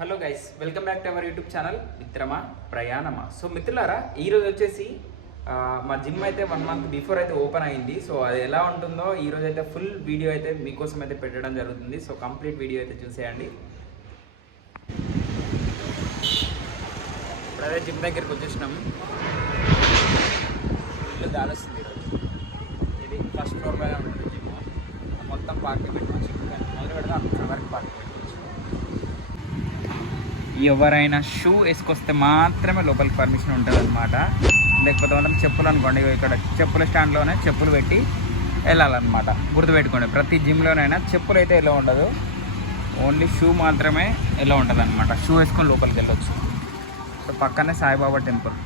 Hello guys, welcome back to our YouTube channel మిత్రమా ప్రయాణమా. So మిత్రులారా, ఈరోజు వచ్చేసి మా జిమ్ అయితే 1 మంత్ బిఫోర్ అయితే ఓపెన్ అయింది. సో అది ఎలా ఉంటుందో ఈరోజు అయితే ఫుల్ వీడియో అయితే మీకోసం అయితే పెట్టడం జరుగుతుంది. సో కంప్లీట్ వీడియో అయితే చూసేయండి. ఇప్పుడు అదే జిమ్ దగ్గరికి వచ్చేసినాము. ఇల్లు దాలొస్తుంది ఈరోజు. ఇది ఫస్ట్ ఫ్లోర్ పైన ఉంటుంది జిమ్. మొత్తం పార్కింగ్ పెట్టుకోవచ్చు. మొదలు పెడతా అక్కడ వరకు పార్కింగ్ పెట్టుకోవచ్చు. ఎవరైనా షూ వేసుకొస్తే మాత్రమే లోపలికి పర్మిషన్ ఉంటుంది అనమాట. లేకపోతే మనం చెప్పులు అనుకోండి, ఇక్కడ చెప్పుల స్టాండ్లోనే చెప్పులు పెట్టి వెళ్ళాలన్నమాట. గుర్తుపెట్టుకోండి, ప్రతి జిమ్లోనైనా చెప్పులు అయితే ఎలా ఉండదు, ఓన్లీ షూ మాత్రమే ఎలా ఉంటుంది అనమాట. షూ వేసుకొని లోపలికి వెళ్ళొచ్చు. సో పక్కనే సాయిబాబా టెంపుల్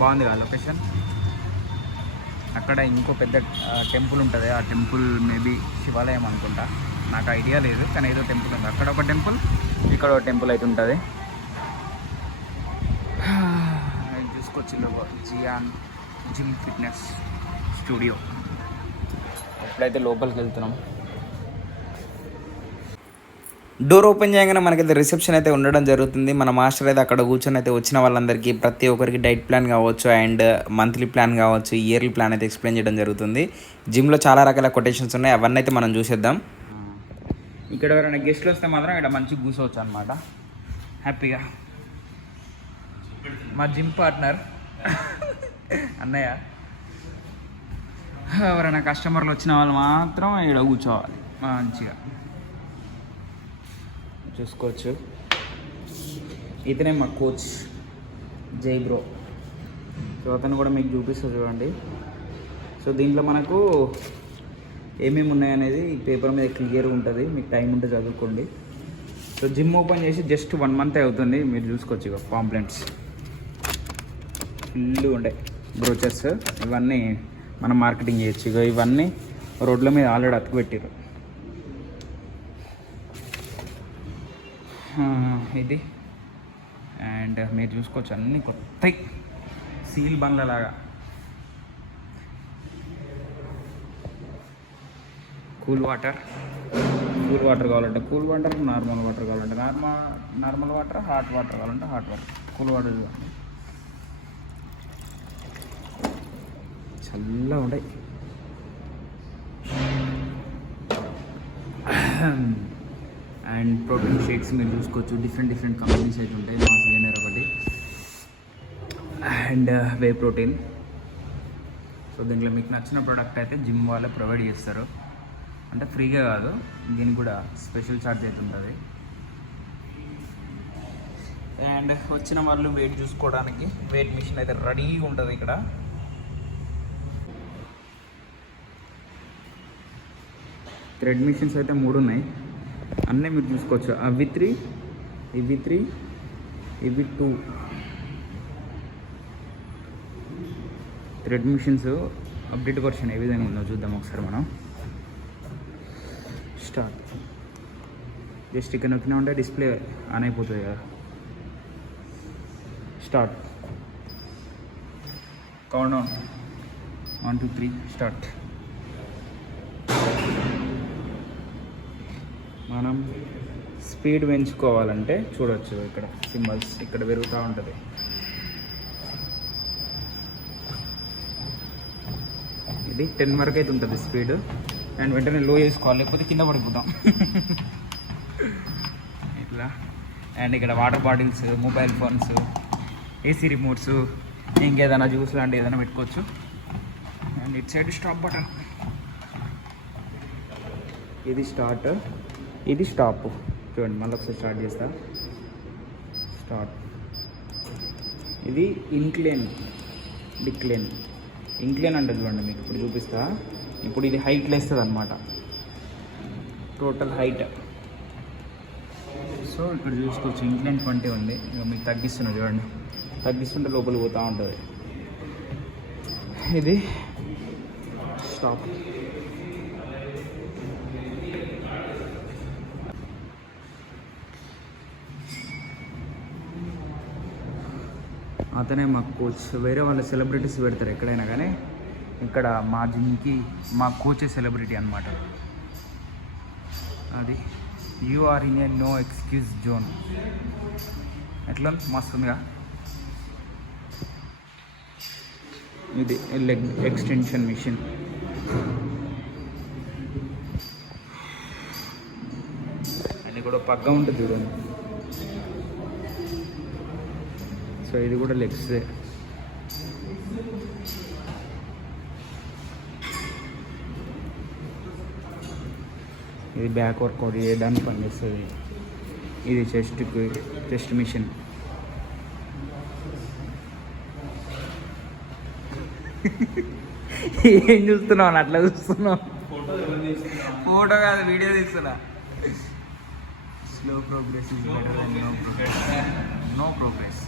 బాగుంది కదా లొకేషన్. అక్కడ ఇంకో పెద్ద టెంపుల్ ఉంటుంది. ఆ టెంపుల్ మేబీ శివాలయం అనుకుంటా, నాకు ఐడియా లేదు, కానీ ఏదో టెంపుల్ ఉంది. అక్కడ ఒక టెంపుల్, ఇక్కడ ఒక టెంపుల్ అయితే ఉంటుంది. చూసుకోవచ్చు జియాన్ జిమ్ ఫిట్నెస్ స్టూడియో. ఎప్పుడైతే లోపలికి వెళ్తున్నాం, డోర్ ఓపెన్ చేయగానే మనకైతే రిసెప్షన్ అయితే ఉండడం జరుగుతుంది. మన మాస్టర్ అయితే అక్కడ కూర్చొని అయితే వచ్చిన వాళ్ళందరికీ ప్రతి ఒక్కరికి డైట్ ప్లాన్ కావచ్చు, అండ్ మంత్లీ ప్లాన్ కావచ్చు, ఇయర్లీ ప్లాన్ అయితే ఎక్స్ప్లెయిన్ చేయడం జరుగుతుంది. జిమ్లో చాలా రకాల కొటేషన్స్ ఉన్నాయి, అవన్నీ అయితే మనం చూసేద్దాం. ఇక్కడ ఎవరైనా గెస్ట్లు వస్తే మాత్రం ఇక్కడ మంచిగా కూర్చోవచ్చు అనమాట హ్యాపీగా. మా జిమ్ పార్ట్నర్ అన్నయ్య. ఎవరైనా కస్టమర్లు వచ్చిన వాళ్ళు మాత్రం ఇక్కడ కూర్చోవాలి మంచిగా. చూసుకోవచ్చు, ఇతనే మా కోచ్ జై బ్రో. సో అతను కూడా మీకు చూపిస్తా చూడండి. సో దీంట్లో మనకు ఏమేమి ఉన్నాయనేది ఈ పేపర్ మీద క్లియర్గా ఉంటుంది, మీకు టైం ఉంటే చదువుకోండి. సో జిమ్ ఓపెన్ చేసి జస్ట్ 1 మంత్ అవుతుంది. మీరు చూసుకోవచ్చు ఇక పాంప్లెంట్స్ ఫుల్ ఉండే బ్రోచర్స్, ఇవన్నీ మనం మార్కెటింగ్ చేయొచ్చు. ఇక ఇవన్నీ రోడ్ల మీద ఆల్రెడీ అతుకు పెట్టారు. ఇది అండ్ మీరు చూసుకోవచ్చు అన్నీ కొత్త సీల్ బంగ్లాలాగా. కూల్ వాటర్ కావాలంటే కూల్ వాటర్, నార్మల్ వాటర్ కావాలంటే నార్మల్ వాటర్, హాట్ వాటర్ కావాలంటే హాట్ వాటర్. కూల్ వాటర్ చూడండి, చల్లగా ఉంటాయి. అండ్ ప్రోటీన్ షేక్స్ మీరు చూసుకోవచ్చు, డిఫరెంట్ కంపెనీస్ అయితే ఉంటాయి. మా సిఎన్ఆర్ ఒకటి, అండ్ వే ప్రోటీన్. సో దీంట్లో మీకు నచ్చిన ప్రోడక్ట్ అయితే జిమ్ వాళ్ళే ప్రొవైడ్ చేస్తారు, అంటే ఫ్రీగా కాదు, దీనికి కూడా స్పెషల్ ఛార్జ్ అయితే ఉంటుంది. అండ్ వచ్చిన వాళ్ళు వెయిట్ చూసుకోవడానికి వెయిట్ మిషన్ అయితే రెడీగా ఉంటుంది ఇక్కడ. థ్రెడ్ మిషన్స్ అయితే 3 ఉన్నాయి, అన్నీ మీరు చూసుకోవచ్చు. అవి 3, ఇవి 3, ఇవి 2 థ్రెడ్ మిషన్స్. అప్డేట్ వర్షన్ ఏ విధంగా ఉందో చూద్దాం ఒకసారి మనం. స్టార్ట్. జస్ట్ ఇక్కడ నొక్కినా ఉంటే డిస్ప్లే ఆన్ అయిపోతుంది కదా. స్టార్ట్. Count down 1 2 3 start. మనం స్పీడ్ పెంచుకోవాలంటే చూడవచ్చు, ఇక్కడ సింబల్స్ ఇక్కడ పెరుగుతూ ఉంటుంది. ఇది 10 వరకు అయితే ఉంటుంది స్పీడ్. అండ్ వెంటనే లో చేసుకోవాలి, లేకపోతే కింద పడిపోతాం ఇట్లా. అండ్ ఇక్కడ water bottles, mobile phones, AC remotes, ఇంకేదైనా జ్యూస్ లాంటి ఏదైనా పెట్టుకోవచ్చు. And it side stop button. ఇది స్టార్ట్, ఇది స్టాప్. చూడండి మళ్ళీ ఒకసారి స్టార్ట్ చేస్తా. స్టార్ట్. ఇది ఇన్క్లేన్, డిక్లేన్. ఇంక్లేన్ అంటే చూడండి మీకు ఇప్పుడు చూపిస్తా. ఇప్పుడు ఇది హైట్ లేస్తుంది అనమాట, టోటల్ హైట్. సో ఇక్కడ చూసుకోవచ్చు ఇంక్లైన్ 20 ఉంది. ఇక మీకు తగ్గిస్తున్నా చూడండి, తగ్గిస్తుంటే లోపలికి పోతూ ఉంటుంది. ఇది స్టాప్. అతనే మా కోచ్. వేరే వాళ్ళ సెలబ్రిటీస్ పెడతారు ఎక్కడైనా, కానీ ఇక్కడ మా జిమ్కి మా కోచే సెలబ్రిటీ అనమాట. అది you are in a no excuse zone. ఎట్లా మస్తుందిగా. ఇది లెగ్ ఎక్స్టెన్షన్ మిషన్. అది కూడా పక్క ఉంటుంది చూడండి. సో ఇది కూడా లెగ్సే. ఇది బ్యాక్ వర్కౌట్ చేయడానికి పనిచేస్తుంది. ఇది చెస్ట్ మిషన్. ఏం చూస్తున్నావు అని అట్లా చూస్తున్నావు? ఫోటో కాదు, వీడియో తీస్తున్నా. Slow progress is better than no progress.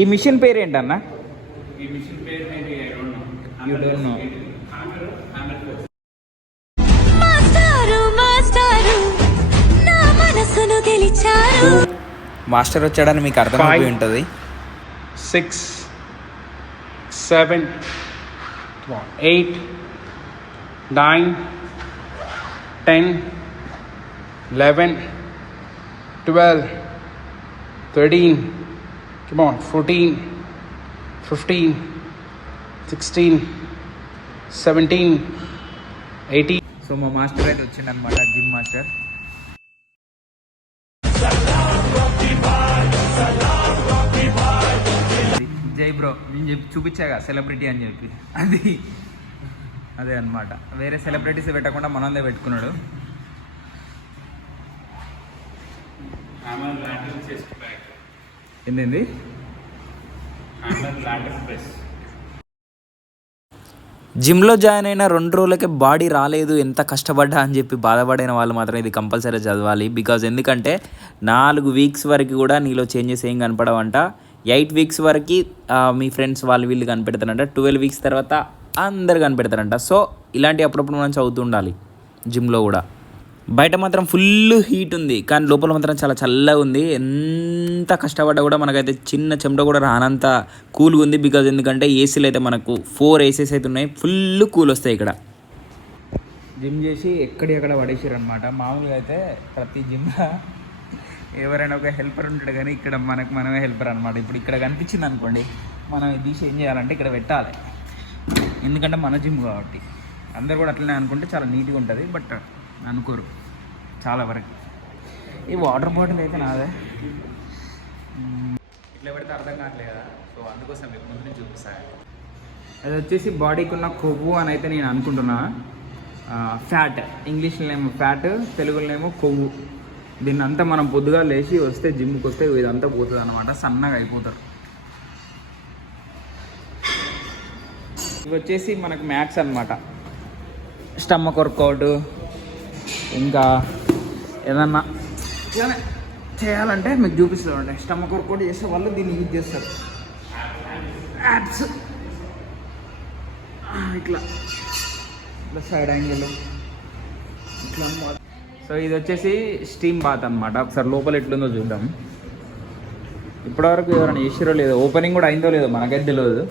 ఈ మిషన్ పేరు ఏంటన్నా? ఈ మిషన్ పేరు maybe I don't know. You don't know. Master వచ్చాడని మీకు అర్థమైపోయి ఉంటుంది. 6, 7, 8, 9, 10, 11, 12, 13, come on, 14, 15, 16, 17, 18. సో మా మాస్టర్ అయితే వచ్చిండనమాట, జిమ్ మాస్టర్. జై బ్రో నేను చెప్పి చూపించాగా సెలబ్రిటీ అని చెప్పి, అదే అనమాట. వేరే సెలబ్రిటీస్ పెట్టకుండా మనదే పెట్టుకున్నాడు. ఏంది జిమ్లో జాయిన్ అయిన 2 రోజులకే బాడీ రాలేదు, ఎంత కష్టపడ్డా అని చెప్పి బాధపడిన వాళ్ళు మాత్రం ఇది కంపల్సరీ చదవాలి. బికాజ్ ఎందుకంటే 4 వీక్స్ వరకు కూడా నీలో చేంజెస్ ఏం కనపడవంట. 8 వీక్స్ వరకు మీ ఫ్రెండ్స్ వాళ్ళు వీళ్ళు కనిపెడతారంట. 12 వీక్స్ తర్వాత అందరు కనిపెడతారంట. సో ఇలాంటి అప్పుడప్పుడు మనం చదువుతూ ఉండాలి. జిమ్లో కూడా బయట మాత్రం ఫుల్ హీట్ ఉంది, కానీ లోపల మాత్రం చాలా చల్లగా ఉంది. ఎంత కష్టపడ్డా కూడా మనకైతే చిన్న చెమట కూడా రానంత కూల్గా ఉంది. బికాజ్ ఎందుకంటే ఏసీలు అయితే మనకు 4 ఏసీస్ అయితే ఉన్నాయి, ఫుల్ కూల్ వస్తాయి ఇక్కడ. జిమ్ చేసి ఎక్కడ పడేసారు అనమాట. మామూలుగా అయితే ప్రతి జిమ్లో ఎవరైనా ఒక హెల్పర్ ఉంటాడు, కానీ ఇక్కడ మనమే హెల్పర్ అనమాట. ఇప్పుడు ఇక్కడ కనిపించింది అనుకోండి, మనం తీసి ఏం చేయాలంటే ఇక్కడ పెట్టాలి. ఎందుకంటే మన జిమ్ కాబట్టి అందరు కూడా అట్లనే అనుకుంటే చాలా నీట్గా ఉంటుంది. బట్ అనుకోరు చాలా వరకు. ఈ వాటర్ బాటిల్ అయితే నాదే, ఇట్లా పెడితే అర్థం కావట్లేదు కదా. సో అందుకోసం మీకు ముందు నుంచి చూపిస్తాను. అది వచ్చేసి బాడీకి ఉన్న కొవ్వు అని అయితే నేను అనుకుంటున్నా. ఫ్యాట్, ఇంగ్లీష్లోనేమో ఫ్యాట్, తెలుగులోనేమో కొవ్వు. దీన్ని అంతా మనం పొద్దుగా లేచి వస్తే జిమ్కి వస్తే ఇదంతా పోతుంది అనమాట, సన్నగా అయిపోతారు. ఇవి వచ్చేసి మనకు మ్యాక్స్ అనమాట. స్టమక్ వర్కౌట్ ఇంకా ఏదన్నా ఇట్లానే చేయాలంటే మీకు చూపిస్తామండి. స్టమక్ వర్కౌట్ చేసే వాళ్ళు దీన్ని యూజ్ చేస్తారు. యాప్స్ ఇట్లా సైడ్ యాంగిల్ ఇట్లా. సో ఇది వచ్చేసి స్టీమ్ బాత్ అనమాట. ఒకసారి లోపల ఎట్లుందో చూద్దాం. ఇప్పటివరకు ఎవరైనా చేసిరో లేదో, ఓపెనింగ్ కూడా అయిందో లేదో మనకైతే తెలియదు.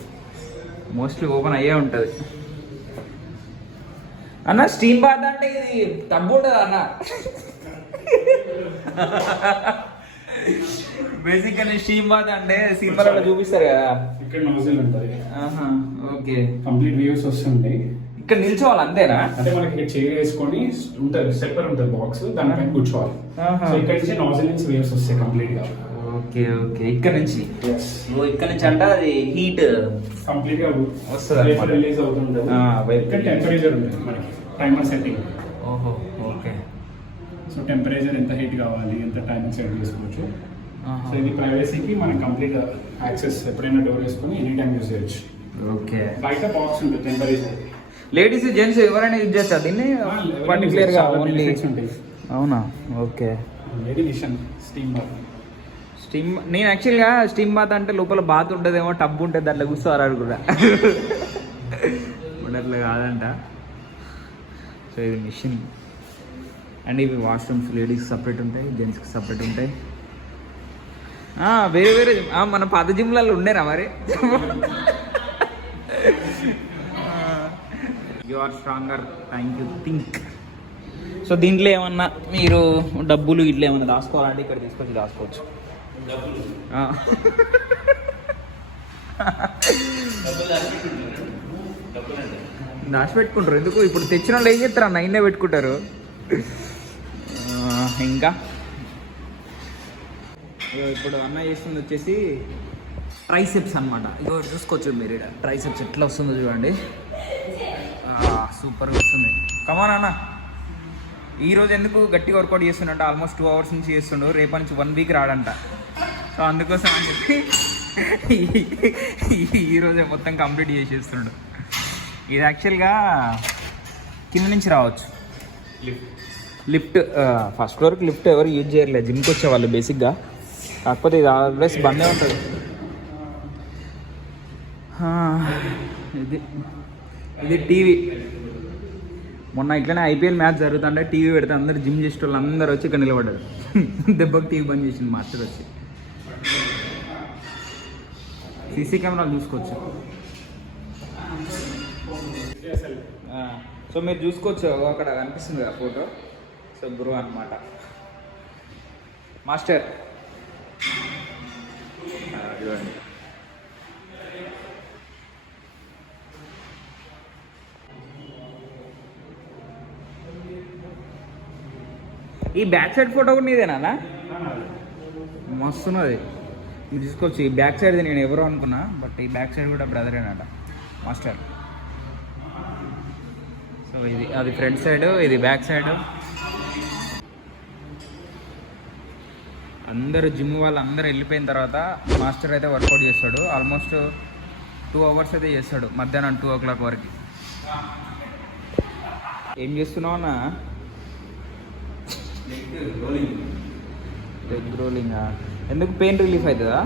మోస్ట్లీ ఓపెన్ అయ్యే ఉంటుంది. అన్న స్టీమ్ బాత్ అంటే ఇది టబ్ ఉంటుంది అన్న. బేసిక్గా స్టీమ్ బాత్ అంటే సినిమాలలో చూపిస్తారు కదా, ఇక్కడ నోజిల్ ఉంటుంది. ఓకే, కంప్లీట్ వ్యూస్ వస్తుంది. ఇక్కడ నిల్చోవాలి అంతేనా? అంటే మనకి ఇక్కడ చైర్ వేసుకొని ఉంటుంది, స్టెప్పర్ ఉంటుంది బాక్స్, దానిపైన కూర్చోవాలి. సో ఇక్కడ నుంచి నోజిల్ నుంచి వేవ్స్ వస్తాయి కంప్లీట్ గా. ఓకే ఓకే, ఇక్కడ నుంచి ఇక్కడ నుంచి అంటే అది హీట్ కంప్లీట్ గా వస్తుంది, రిలీజ్ అవుతుంటుంది. ఇక్కడ టెంపరేచర్ ఉంటుంది మనకి, టైమర్ సెట్టింగ్. ఓహో ఓకే. సో టెంపరేచర్ ఎంత హీట్ కావాలి, ఎంత టైమింగ్ సెట్ చేసుకోవచ్చు. సో ఇది ప్రైవసీకి మనం కంప్లీట్ యాక్సెస్, ఎప్పుడైనా డోర్ వేసుకొని ఎనీ టైం యూజ్ చేయొచ్చు. ఓకే, బయట బాక్స్ ఉంటుంది టెంపరేచర్. లేడీస్ జెంట్స్ ఎవరైనా యూజ్ చేస్తారు దీన్ని పర్టికులర్గా ఓన్లీ? అవునా, okay. Very machine steam bath. నేను యాక్చువల్గా స్టీమ్ బాత్ అంటే లోపల బాత్ ఉంటుందేమో, టబ్ ఉంటుంది, అట్లా కూర్చోరాడు కూడా. అట్లా కాదంట. సో ఇది మిషన్. అండ్ ఇవి వాష్రూమ్స్, లేడీస్కి సపరేట్ ఉంటాయి, జెంట్స్కి సపరేట్ ఉంటాయి. వేరే వేరే మన పాత జిమ్లలో ఉండేనా మరి? Or stronger. Thank you think. So దీంట్లో ఏమన్నా మీరు డబ్బులు ఇట్లా ఏమన్నా దాచుకోవాలంటే ఇక్కడ తీసుకొచ్చి దాచుకోవచ్చు. దాచిపెట్టుకుంటారు ఎందుకు? ఇప్పుడు తెచ్చిన వాళ్ళు ఏం చేస్తారు అన్న, ఇన్నే పెట్టుకుంటారు. ఇంకా ఇప్పుడు అన్న చేస్తుంది వచ్చేసి ట్రైసెప్స్ అనమాట. ఇగో చూసుకోవచ్చు మీరు, ఇక్కడ ట్రైసెప్స్ ఎట్లా వస్తుందో చూడండి, సూపర్గా వస్తుంది. కమాన్ అన్న, ఈరోజు ఎందుకు గట్టిగా వర్కౌట్ చేస్తుండంట, ఆల్మోస్ట్ 2 hours నుంచి చేస్తుండు, రేపటి నుంచి 1 week రాడంట. సో అందుకోసం అని చెప్పి ఈరోజే మొత్తం కంప్లీట్ చేసేస్తుండు. ఇది యాక్చువల్గా కింద నుంచి రావచ్చు, లిఫ్ట్ ఫస్ట్ ఫ్లోర్కి లిఫ్ట్ ఎవరు యూజ్ చేయట్లేదు జిమ్కి వచ్చేవాళ్ళు బేసిక్గా. కాకపోతే ఇది ఆల్వేస్ బందే ఉంటుంది. ఇది టీవీ. మొన్న ఇట్లనే IPL మ్యాచ్ జరుగుతుంటే టీవీ పెడితే అందరు జిమ్ చేసే వాళ్ళు అందరూ వచ్చి ఇక్కడ నిలబడ్డారు. దెబ్బకి టీవీ బంద్ చేసింది మాస్టర్ వచ్చి. సీసీ కెమెరాలు చూసుకోవచ్చు. సో మీరు చూసుకోవచ్చు, అక్కడ కనిపిస్తుంది కదా ఫోటో. సో బ్రో అనమాట మాస్టర్. చూడండి ఈ బ్యాక్ సైడ్ ఫోటో కూడా నీదేనా? మస్తున్నది, మీరు చూసుకోవచ్చు. ఈ బ్యాక్ సైడ్ది నేను ఎవరో అనుకున్నా, బట్ ఈ బ్యాక్ సైడ్ కూడా బ్రదరేనట మాస్టర్. సో ఇది అది ఫ్రంట్ సైడ్, ఇది బ్యాక్ సైడ్. అందరూ జిమ్ వాళ్ళు అందరూ వెళ్ళిపోయిన తర్వాత మాస్టర్ అయితే వర్కౌట్ చేస్తాడు. ఆల్మోస్ట్ 2 hours అయితే చేస్తాడు, మధ్యాహ్నం 2 o'clock వరకు. ఏం చేస్తున్నావు అన్న? Leg rolling. ఎందుకు? పెయిన్ రిలీఫ్ అవుతుందా?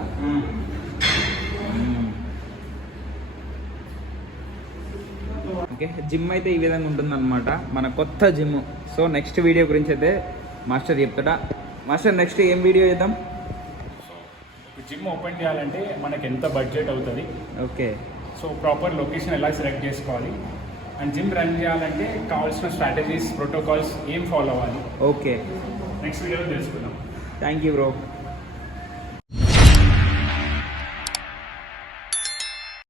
ఓకే, జిమ్ అయితే ఈ విధంగా ఉంటుందన్నమాట, మన కొత్త జిమ్. సో నెక్స్ట్ వీడియో గురించి అయితే మాస్టర్ చెప్తాడా. మాస్టర్ నెక్స్ట్ ఏం వీడియో చేద్దాం? జిమ్ ఓపెన్ చేయాలంటే మనకి ఎంత బడ్జెట్ అవుతుంది, ఓకే, సో ప్రాపర్ లొకేషన్ ఎలా సెలెక్ట్ చేసుకోవాలి, అండ్ జిమ్ రన్ చేయాలంటే కావాల్సిన స్ట్రాటజీస్, ప్రోటోకాల్స్ ఏం ఫాలో అవ్వాలి, ఓకే, నెక్స్ట్ వీడియోలో తెలుసుకుందాం. Thank you bro.